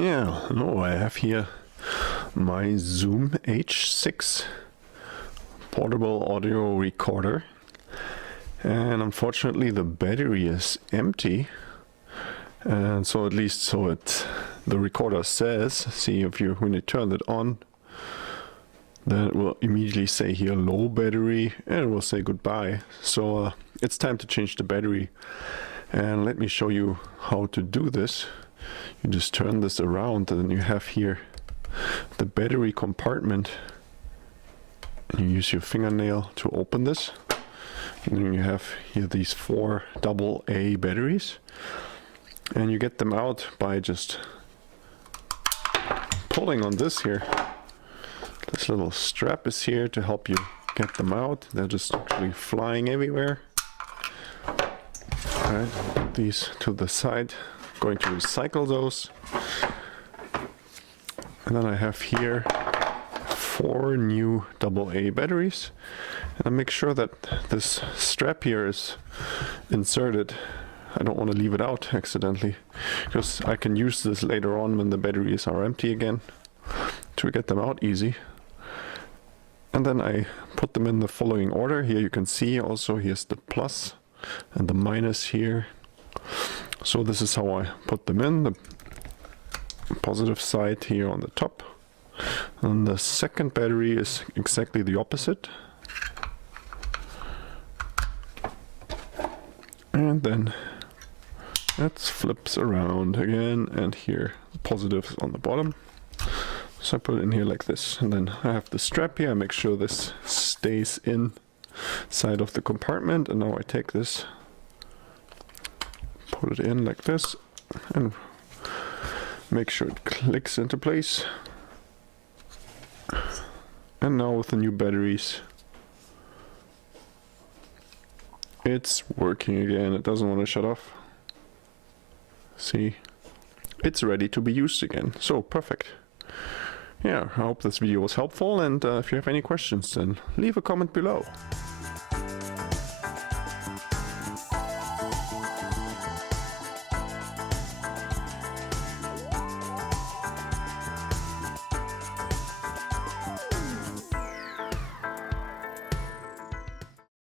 Yeah, no, I have here my Zoom H6 portable audio recorder, and unfortunately the battery is empty, and so at least the recorder says. See, when you turn it on, then it will immediately say here low battery, and it will say goodbye. So it's time to change the battery, and let me show you how to do this. You just turn this around, and then you have here the battery compartment, and you use your fingernail to open this, and then you have here these 4 AA batteries, and you get them out by just pulling on this here. This little strap is here to help you get them out. They're just actually flying everywhere. Alright, put these to the side. Going to recycle those. And then I have here 4 new AA batteries. And I make sure that this strap here is inserted. I don't want to leave it out accidentally, because I can use this later on when the batteries are empty again to get them out easy. And then I put them in the following order. Here you can see also here's the plus and the minus here. So this is how I put them in. The positive side here on the top. And the second battery is exactly the opposite. And then it flips around again, and here the positive is on the bottom. So I put it in here like this, and then I have the strap here. I make sure this stays inside of the compartment, and now I take this, put it in like this, and make sure it clicks into place. And now with the new batteries, it's working again. It doesn't want to shut off. See, it's ready to be used again. So perfect. Yeah, I hope this video was helpful, and if you have any questions, then leave a comment below.